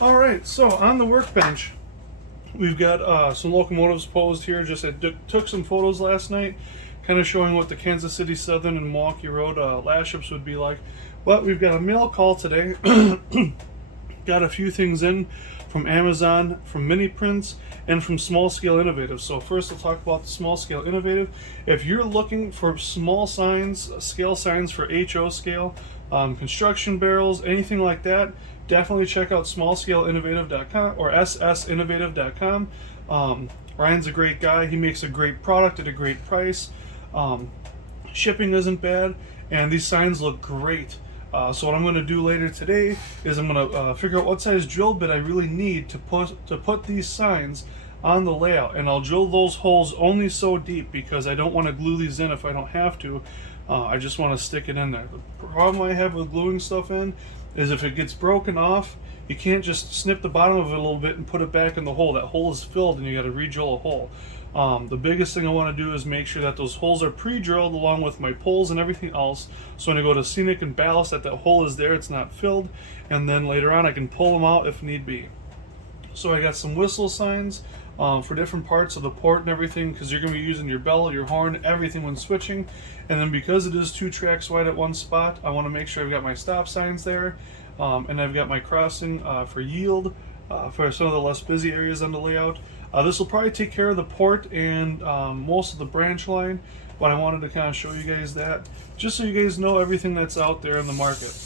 All right, so on the workbench, we've got some locomotives posed here. Just took some photos last night, kind of showing what the Kansas City Southern and Milwaukee Road lash-ups would be like. But we've got a mail call today. Got a few things in from Amazon, from Mini Prints, and from Small Scale Innovative. So first, we'll talk about the Small Scale Innovative. If you're looking for small signs, scale signs for HO scale, construction barrels, anything like that, definitely check out smallscaleinnovative.com or ssinnovative.com. Ryan's a great guy. He makes a great product at a great price. Shipping isn't bad, and these signs look great. So what I'm going to do later today is I'm going to figure out what size drill bit I really need to put these signs on the layout, and I'll drill those holes only so deep because I don't want to glue these in if I don't have to. I just want to stick it in there. The problem I have with gluing stuff in is if it gets broken off, you can't just snip the bottom of it a little bit and put it back in the hole. That hole is filled and you got to re-drill a hole. The biggest thing I want to do is make sure that those holes are pre-drilled along with my poles and everything else. So when I go to scenic and ballast, that hole is there, it's not filled, and then later on I can pull them out if need be. So I got some whistle signs for different parts of the port and everything, because you're going to be using your bell, your horn, everything when switching. And then because it is 2 tracks wide at one spot, I want to make sure I've got my stop signs there, and I've got my crossing for yield for some of the less busy areas on the layout. This will probably take care of the port and most of the branch line, but I wanted to kind of show you guys that, just so you guys know everything that's out there in the market.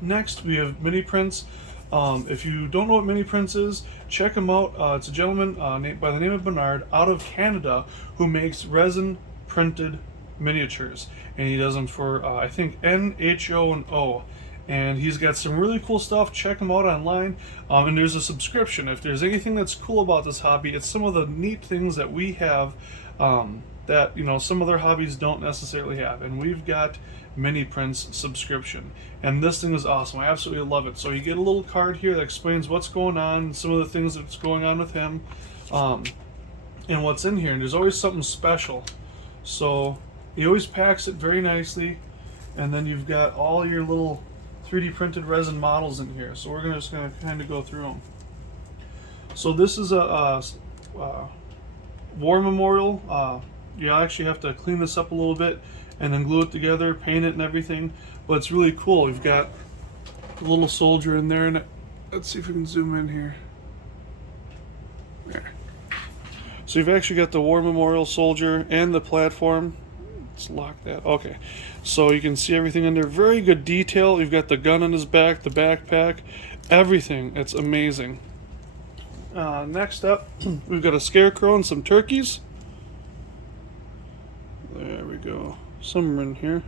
Next, we have Mini Prints. If you don't know what Mini Prints is, check him out. It's a gentleman by the name of Bernard out of Canada who makes resin printed miniatures, and he does them for I think N, H, O, and O. And he's got some really cool stuff. Check him out online. And there's a subscription. If there's anything that's cool about this hobby, it's some of the neat things that we have that some other hobbies don't necessarily have. And we've got Mini Prints subscription, and this thing is awesome. I absolutely love it. So you get a little card here that explains what's going on and some of the things that's going on with him, and what's in here. And there's always something special. So he always packs it very nicely, and then you've got all your little 3D printed resin models in here. So we're just going to kind of go through them. So this is a war memorial. You actually have to clean this up a little bit and then glue it together, paint it and everything. But it's really cool. We've got a little soldier in there, and let's see if we can zoom in here. There. So you've actually got the war memorial soldier and the platform. Let's lock that. Okay, so you can see everything in there. Very good detail. You've got the gun on his back, the backpack, everything. It's amazing. Next up, we've got a scarecrow and some turkeys. There we go. Some are in here.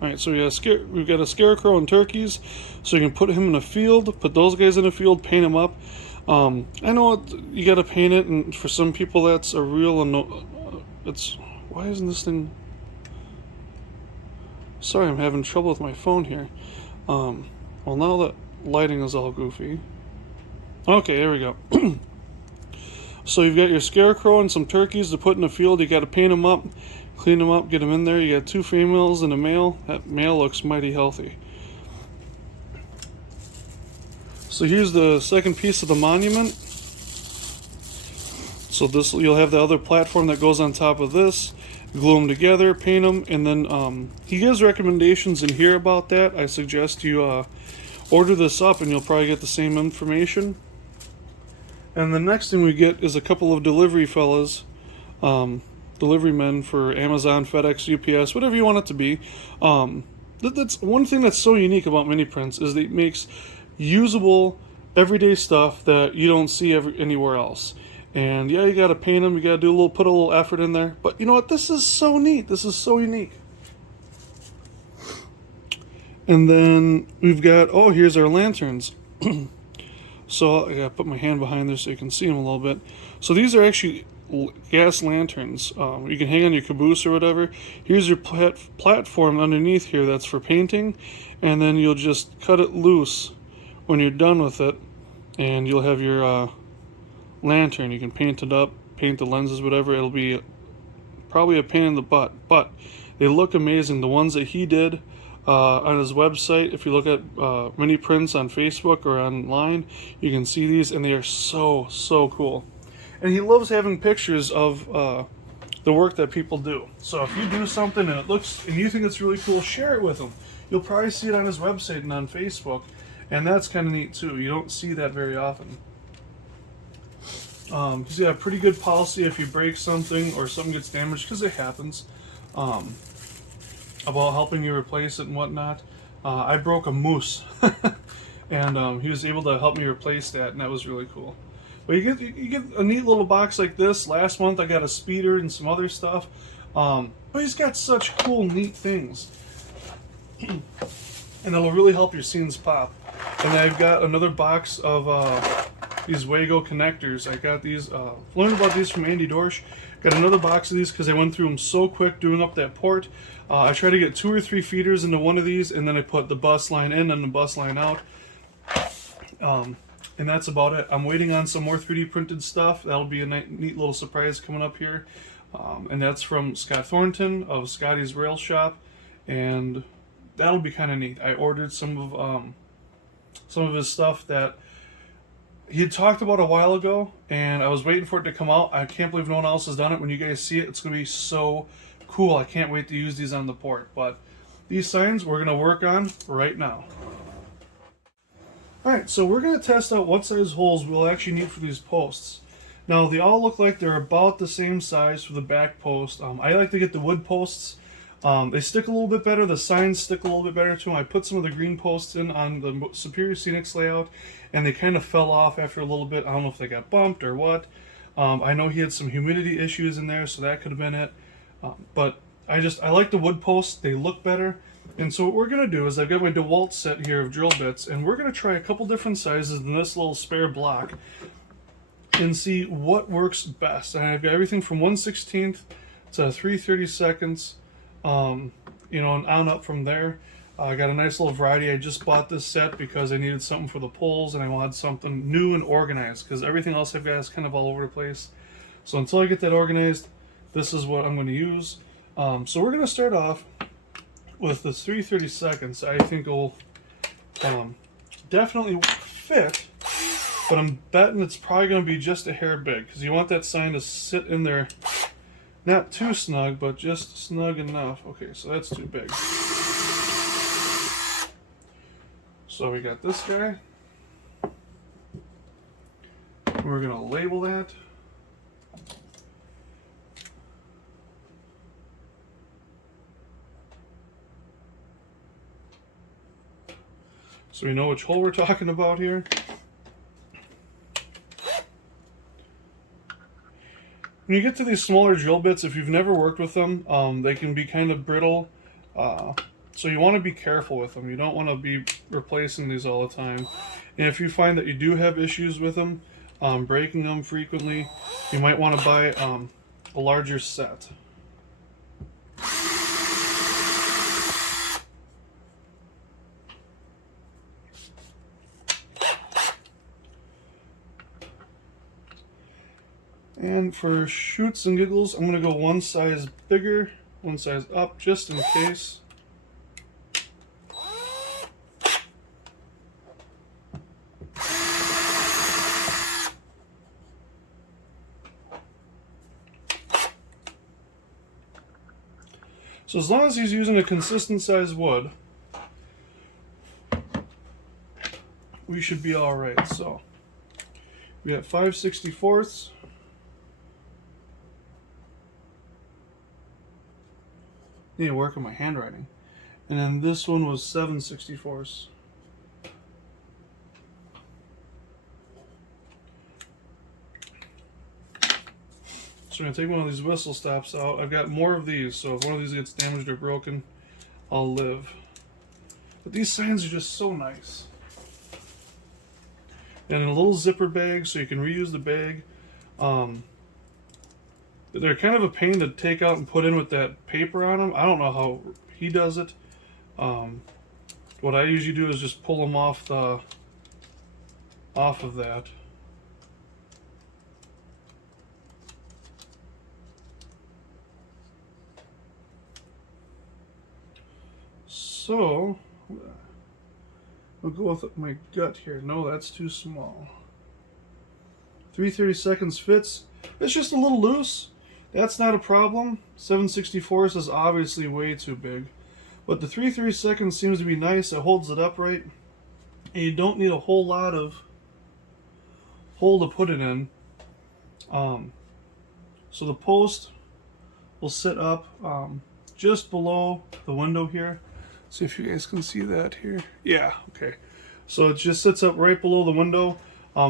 Alright, so we've got a scarecrow and turkeys, so you can put him in a field, put those guys in a field, paint them up. I know you gotta paint it, and for some people that's a real why isn't this thing... Sorry, I'm having trouble with my phone here. Well, now that lighting is all goofy. Okay, there we go. So you've got your scarecrow and some turkeys to put in the field. You got to paint them up, clean them up, get them in there. You got 2 females and a male. That male looks mighty healthy. So here's the second piece of the monument. So you'll have the other platform that goes on top of this. Glue them together, paint them, and then he gives recommendations in here about that. I suggest you order this up, and you'll probably get the same information. And the next thing we get is a couple of delivery fellas, delivery men for Amazon, FedEx, UPS, whatever you want it to be. That's one thing that's so unique about Mini Prints, is that it makes usable, everyday stuff that you don't see anywhere else. And yeah, you got to paint them, you got to put a little effort in there. But you know what? This is so neat. This is so unique. And then we've got, here's our lanterns. So I gotta put my hand behind there so you can see them a little bit. So these are actually gas lanterns. You can hang on your caboose or whatever. Here's your platform underneath here that's for painting, and then you'll just cut it loose when you're done with it, and you'll have your lantern. You can paint it up, paint the lenses, whatever. It'll be probably a pain in the butt, but They look amazing. The ones that he did on his website, if you look at mini prints on Facebook or online, you can see these, and they are so cool. And he loves having pictures of the work that people do. So if you do something and it looks and you think it's really cool, share it with him. You'll probably see it on his website and on Facebook, and that's kind of neat too. You don't see that very often. He's got a pretty good policy if you break something or something gets damaged, because it happens, about helping you replace it and whatnot. I broke a moose, and he was able to help me replace that, and that was really cool. But you get a neat little box like this. Last month I got a speeder and some other stuff, but he's got such cool, neat things, and it'll really help your scenes pop. And I've got another box of these Wago connectors. I got these, learned about these from Andy Dorsch. Got another box of these because I went through them so quick doing up that port. I try to get 2 or 3 feeders into one of these, and then I put the bus line in and the bus line out. And that's about it. I'm waiting on some more 3D printed stuff. That'll be a neat little surprise coming up here. And that's from Scott Thornton of Scotty's Rail Shop, and that'll be kind of neat. I ordered some of his stuff that he had talked about a while ago, and I was waiting for it to come out. I can't believe no one else has done it. When you guys see it, it's going to be so cool. I can't wait to use these on the port. But these signs we're going to work on right now. Alright, so we're going to test out what size holes we'll actually need for these posts. Now, they all look like they're about the same size for the back post. I like to get the wood posts. They stick a little bit better. The signs stick a little bit better too. I put some of the green posts in on the Superior Scenics layout, and they kind of fell off after a little bit. I don't know if they got bumped or what. I know he had some humidity issues in there, so that could have been it. But I like the wood posts. They look better. And so what we're going to do is I've got my DeWalt set here of drill bits, and we're going to try a couple different sizes in this little spare block and see what works best. And I've got everything from 1/16 to 3/32, and on up from there. I got a nice little variety. I just bought this set because I needed something for the poles, and I wanted something new and organized because everything else I've got is kind of all over the place. So until I get that organized, this is what I'm going to use. So we're going to start off with this 3/32. I think it'll definitely fit, but I'm betting it's probably going to be just a hair big because you want that sign to sit in there, not too snug, but just snug enough. Okay, so that's too big. So we got this guy. We're going to label that. So we know which hole we're talking about here. When you get to these smaller drill bits, if you've never worked with them, they can be kind of brittle. So you want to be careful with them. You don't want to be replacing these all the time. And if you find that you do have issues with them, breaking them frequently, you might want to buy a larger set. And for shoots and giggles, I'm going to go one size bigger, one size up, just in case. So as long as he's using a consistent size wood, we should be all right. So we got 5/64. Need to work on my handwriting. And then this one was 7/64. So I'm going to take one of these whistle stops out. I've got more of these, so if one of these gets damaged or broken, I'll live. But these signs are just so nice. And in a little zipper bag, so you can reuse the bag. They're kind of a pain to take out and put in with that paper on them. I don't know how he does it. What I usually do is just pull them off of that. So I'll go with my gut here. No, that's too small. 3/32 fits. It's just a little loose. That's not a problem. 7/64 is obviously way too big. But the 3/32 seems to be nice. It holds it upright. And you don't need a whole lot of hole to put it in. So the post will sit up just below the window here. See if you guys can see that here. Yeah, okay. So it just sits up right below the window.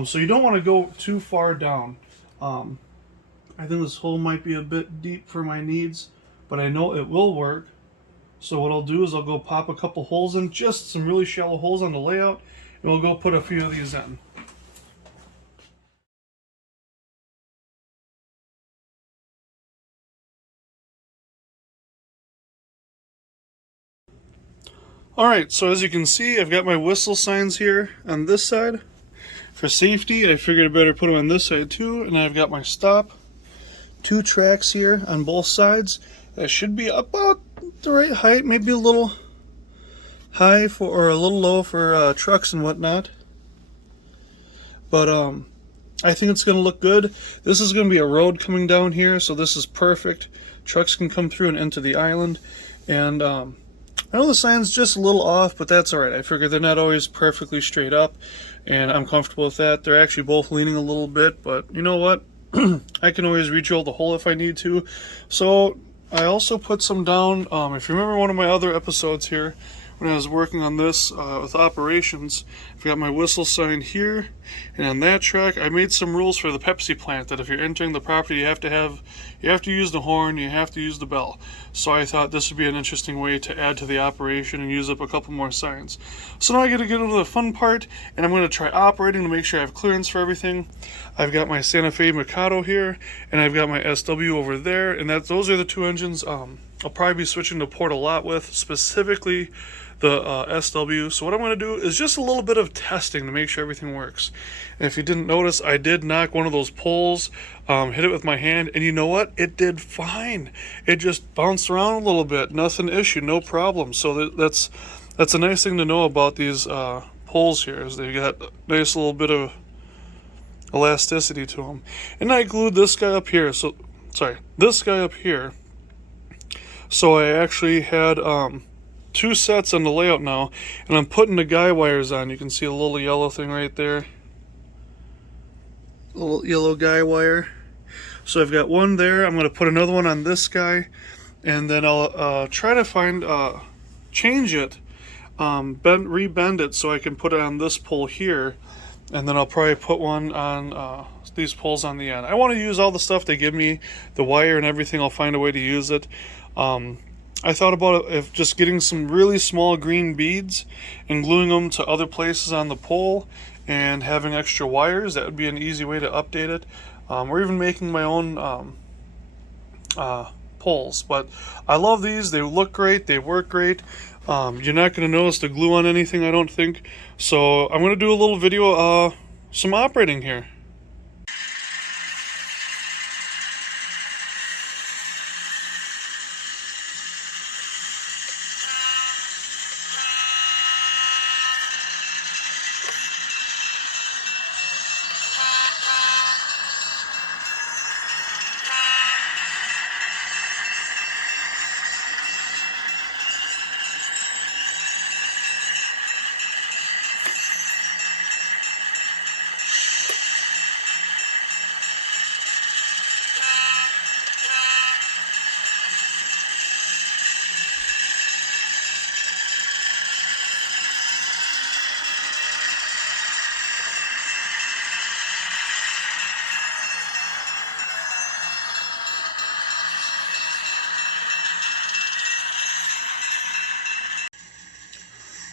So you don't want to go too far down. I think this hole might be a bit deep for my needs, but I know it will work. So what I'll do is I'll go pop a couple holes in, just some really shallow holes on the layout, and we'll go put a few of these in. Alright, so as you can see, I've got my whistle signs here on this side. For safety, I figured I better put them on this side too, and I've got my stop. 2 tracks here on both sides. That should be about the right height, maybe a little high for, or a little low for trucks and whatnot. But I think it's going to look good. This is going to be a road coming down here, so this is perfect. Trucks can come through and into the island. And I know the sign's just a little off, but that's alright. I figure they're not always perfectly straight up, and I'm comfortable with that. They're actually both leaning a little bit, but you know what? I can always re-drill the hole if I need to. So I also put some down. If you remember one of my other episodes here, when I was working on this with operations, I've got my whistle sign here, and on that track I made some rules for the Pepsi plant that if you're entering the property you have to use the horn, you have to use the bell. So I thought this would be an interesting way to add to the operation and use up a couple more signs. So now I gotta get into the fun part, and I'm gonna try operating to make sure I have clearance for everything. I've got my Santa Fe Mikado here, and I've got my SW over there, and those are the 2 engines I'll probably be switching to port a lot with, specifically the SW. So what I'm going to do is just a little bit of testing to make sure everything works. And if you didn't notice, I did knock one of those poles, hit it with my hand, and you know what? It did fine. It just bounced around a little bit. Nothing issue, no problem. So that's a nice thing to know about these poles here, is they got a nice little bit of elasticity to them. And I glued this guy up here. This guy up here. So I actually had 2 sets on the layout now, and I'm putting the guy wires on. You can see a little yellow thing right there. A little yellow guy wire. So I've got one there. I'm going to put another one on this guy, and then I'll try to find, change it, rebend it so I can put it on this pole here, and then I'll probably put one on these poles on the end. I want to use all the stuff they give me, the wire and everything. I'll find a way to use it. I thought about it, if just getting some really small green beads and gluing them to other places on the pole and having extra wires. That would be an easy way to update it. Or even making my own poles. But I love these. They look great. They work great. You're not going to notice the glue on anything, I don't think. So I'm going to do a little video, some operating here.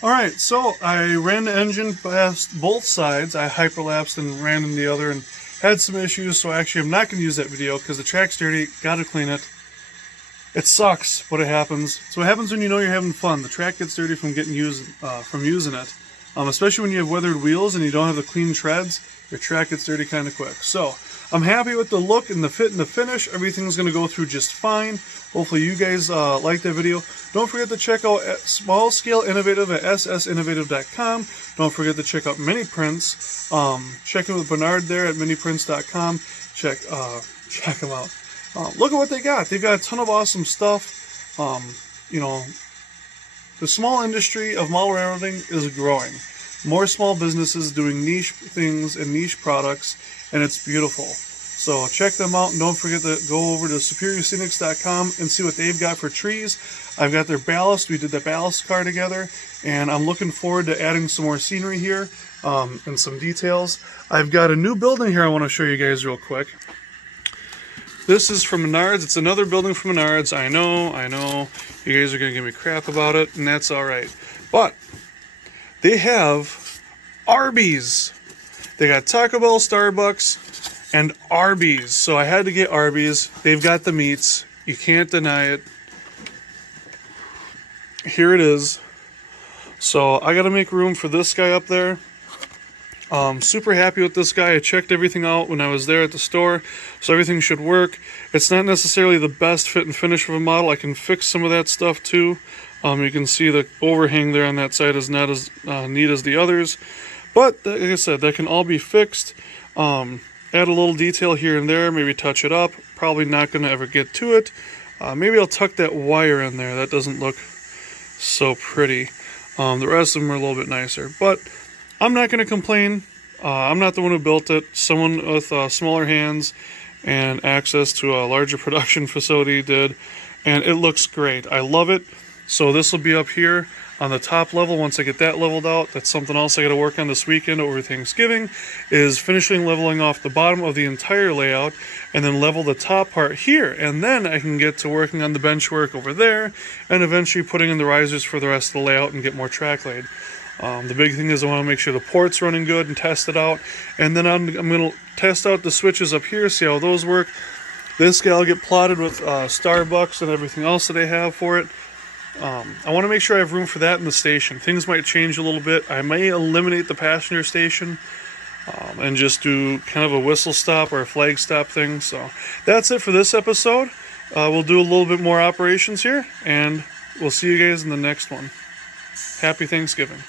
Alright, so I ran the engine past both sides. I hyperlapsed and ran in the other and had some issues, so actually I'm not going to use that video because the track's dirty, gotta clean it. It sucks, but it happens. So what happens when you know you're having fun? The track gets dirty from using it. Especially when you have weathered wheels and you don't have the clean treads, your track gets dirty kind of quick. So I'm happy with the look and the fit and the finish. Everything's going to go through just fine. Hopefully you guys like that video. Don't forget to check out Small Scale Innovative at ssinnovative.com. Don't forget to check out Mini Prints. Check in with Bernard there at miniprints.com. Check them out. Look at what they got. They've got a ton of awesome stuff. You know, the small industry of model railroading is growing. More small businesses doing niche things and niche products, and it's beautiful. So check them out, and don't forget to go over to superiorscenics.com and see what they've got for trees. I've got their ballast. We did the ballast car together, and I'm looking forward to adding some more scenery here and some details. I've got a new building here I want to show you guys real quick. This is from Menards. It's another building from Menards. I know. You guys are going to give me crap about it, and that's all right. But they have Arby's. They got Taco Bell, Starbucks, and Arby's. So I had to get Arby's. They've got the meats. You can't deny it. Here it is. So I got to make room for this guy up there. Super happy with this guy. I checked everything out when I was there at the store, so everything should work. It's not necessarily the best fit and finish of a model. I can fix some of that stuff too. You can see the overhang there on that side is not as neat as the others, but like I said, that can all be fixed. Add a little detail here and there, maybe touch it up. Probably not going to ever get to it. Maybe I'll tuck that wire in there. That doesn't look so pretty. The rest of them are a little bit nicer, but I'm not going to complain. I'm not the one who built it. Someone with smaller hands and access to a larger production facility did, and it looks great. I love it. So this will be up here on the top level. Once I get that leveled out, that's something else I got to work on this weekend over Thanksgiving, is finishing leveling off the bottom of the entire layout and then level the top part here. And then I can get to working on the bench work over there and eventually putting in the risers for the rest of the layout and get more track laid. The big thing is I want to make sure the port's running good and test it out. And then I'm going to test out the switches up here, see how those work. This guy will get plotted with Starbucks and everything else that I have for it. I want to make sure I have room for that in the station. Things might change a little bit. I may eliminate the passenger station and just do kind of a whistle stop or a flag stop thing. So that's it for this episode. We'll do a little bit more operations here, and we'll see you guys in the next one. Happy Thanksgiving.